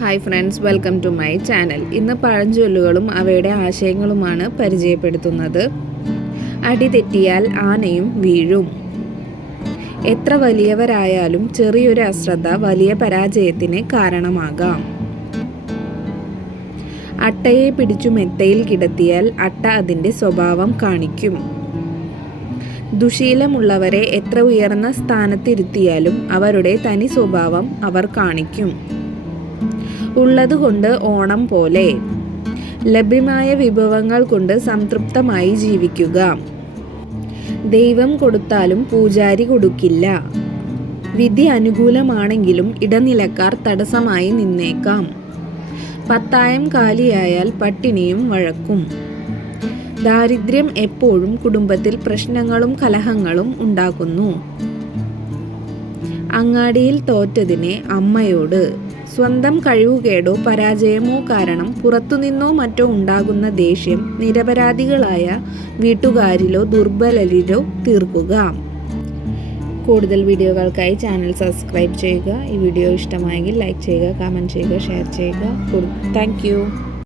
Hi friends, welcome to my channel. ഇന്ന് പഴഞ്ചൊല്ലുകളും അവയുടെ ആശയങ്ങളുമാണ് പരിചയപ്പെടുത്തുന്നത്. അടി തെറ്റിയാൽ ആനയും വീഴും. എത്ര വലിയവരായാലും ചെറിയൊരു അശ്രദ്ധ വലിയ പരാജയത്തിന് കാരണമാകാം. അട്ടയെ പിടിച്ചു മെത്തയിൽ കിടത്തിയാൽ അട്ട അതിൻ്റെ സ്വഭാവം കാണിക്കും. ദുശീലമുള്ളവരെ എത്ര ഉയർന്ന സ്ഥാനത്തിരുത്തിയാലും അവരുടെ തനി സ്വഭാവം അവർ കാണിക്കും. ഉള്ളതുകൊണ്ട് ഓണം പോലെ. ലഭ്യമായ വിഭവങ്ങൾ കൊണ്ട് സംതൃപ്തമായി ജീവിക്കുക. ദൈവം കൊടുത്താലും പൂജാരി കൊടുക്കില്ല. വിധി അനുകൂലമാണെങ്കിലും ഇടനിലക്കാർ തടസ്സമായി നിന്നേക്കാം. പത്തായം കാലിയായാൽ പട്ടിണിയും വഴക്കും. ദാരിദ്ര്യം എപ്പോഴും കുടുംബത്തിൽ പ്രശ്നങ്ങളും കലഹങ്ങളും ഉണ്ടാക്കുന്നു. അങ്ങാടിയിൽ തോറ്റതിനെ അമ്മയോട്. സ്വന്തം കഴിവുകേടോ പരാജയമോ കാരണം പുറത്തുനിന്നോ മറ്റോ ഉണ്ടാകുന്ന ദേഷ്യം നിരപരാധികളായ വീട്ടുകാരിലോ ദുർബലരിലോ തീർക്കുക. കൂടുതൽ വീഡിയോകൾക്കായി ചാനൽ സബ്സ്ക്രൈബ് ചെയ്യുക. ഈ വീഡിയോ ഇഷ്ടമായെങ്കിൽ ലൈക്ക് ചെയ്യുക, കമൻറ്റ് ചെയ്യുക, ഷെയർ ചെയ്യുക. Thank you.